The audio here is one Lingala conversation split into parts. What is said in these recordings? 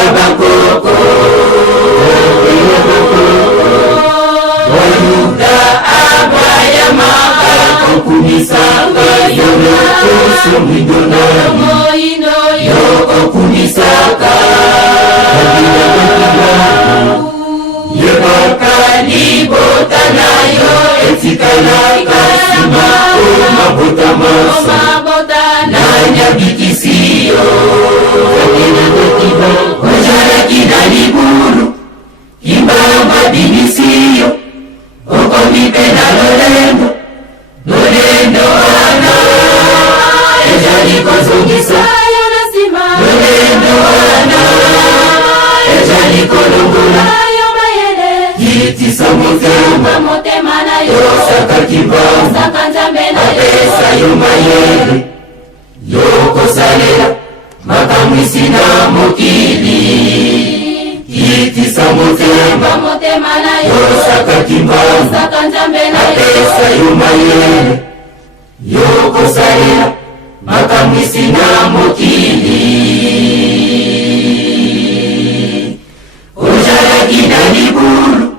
ya bakoko Wayuda abaya makako kumisaka Yono kusu midonami Yoko kumisaka Yebakani botanayo etikala kasima Mabota masa Nanya bikisiyo Ojara kinani buru Kimbamba binisiyo Okomipe na lorendo Lorendo ana Ejari kozongisa Lorendo ana Ejari kolongula Kiti samotema Yosaka kibamba Apesa yumayele Yoko salela Makamwisi na mokili Kiti samotema Yosaka kibamba Apesa yumayele Yoko salela Makamwisi na mokili Ojara kinani buru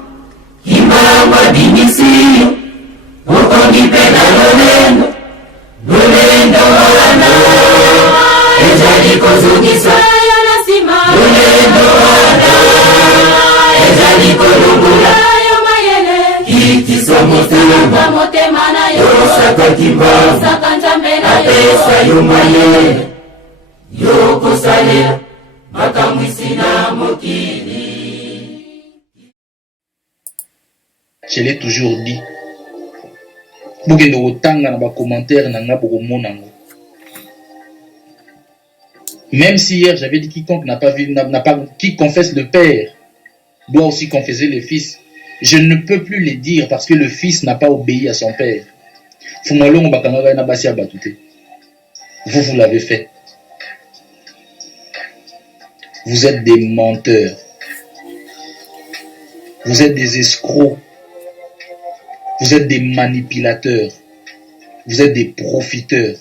Kimbamba binisiyo Okonipena lorendo Lorendo wana Ejali kozungisa Lorendo wana Ejali kolungula Kiti samotema Yosaka kibamba Apesa yumayele Yoko salela Makamwisi na mokili. Je l'ai toujours dit. Bokende kotanga na ba commentaire na nga bokomonango. Même si hier j'avais dit quiconque qui confesse le Père doit aussi confesser le Fils. Je ne peux plus les dire parce que le Fils n'a pas obéi à son Père. Vous l'avez fait. Vous êtes des menteurs. Vous êtes des escrocs. Vous êtes des manipulateurs. Vous êtes des profiteurs.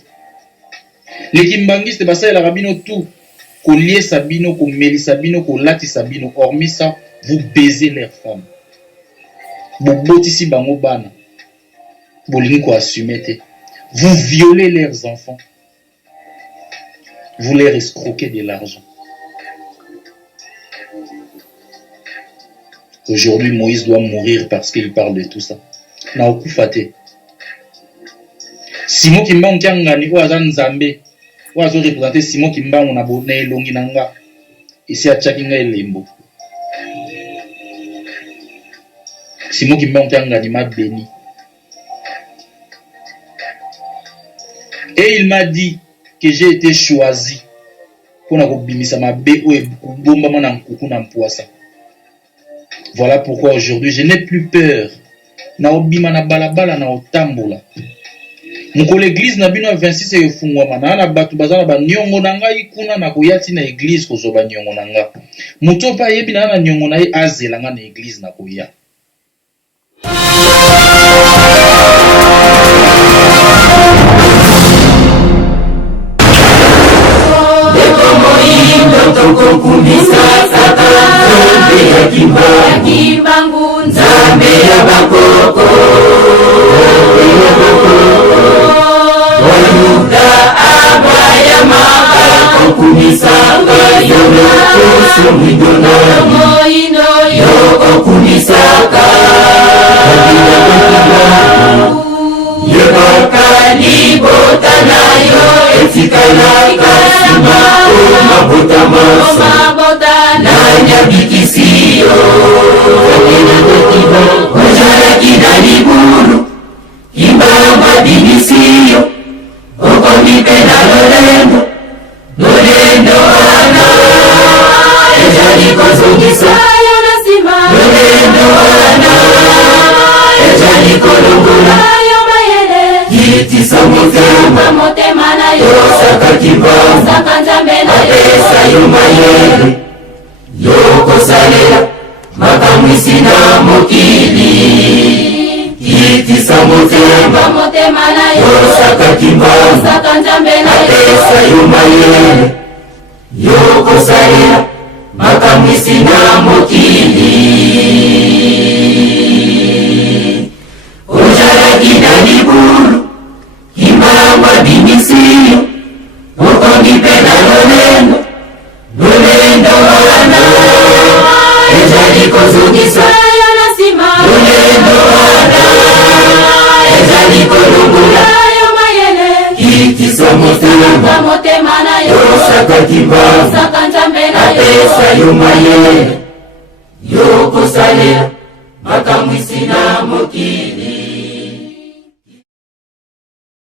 Les kimbangistes, c'est ça, la rabino tout. Qu'on lie sabino, qu'on mêle sabino, qu'on lati sabino. Hormis ça, vous baisez leurs femmes. Vous botissez bango bana. Vous violez leurs enfants. Vous leur escroquez de l'argent. Aujourd'hui, Moïse doit mourir parce qu'il parle de tout ça. Na okufate. Simon Kimba ngani oaza nzambe. Oazo représenter Simon Kimba na bona elongi nanga. Ici a chakinga elembo. Simon Kimba ngani m'a béni. Et il m'a dit que j'ai été choisi pour na kobimisa mabe o ebomba mana nkuku na mpoasa. Voilà pourquoi aujourd'hui je n'ai plus peur. Na obima na balabala na otambola. Moko l'église na bino 26 e fungwa mana na batu bazana ba nyongo na ngai kuna na koyati na église kozoba nyongo na nga. Muto pa yebi na nyongo na ye azela nga na église na koya. Nzambe ya bakoko Wayuda abaya makako kumisaka Yono kusu midonami Yoko kumisaka Yebakani botanayo etikala kasima Mabota masa Nanya bikisiyo Ojara kinani buru Kimbamba binisiyo Okomipe na lorendo Lorendo ana Ejari kozungisa Lorendo ana Ejari kolongula Kiti samotema Yosaka kibamba Apesa yumayele Yoko salela Makamwisi na mokili Kiti samotema Yosaka kibamba Apesa yumayele Yoko salela mwisi na mokili ozalaki na libulu kimbangwa bimisiyo okomi mpe na lolendo lolendo wana ezali kozongisa yo na nsima lolendo wana ezali kolongola yo mayele kitisa motema na yo osaka kimbangu osaka nzambe na yo apesa yo mayele yo kosalela makamwisi na mokili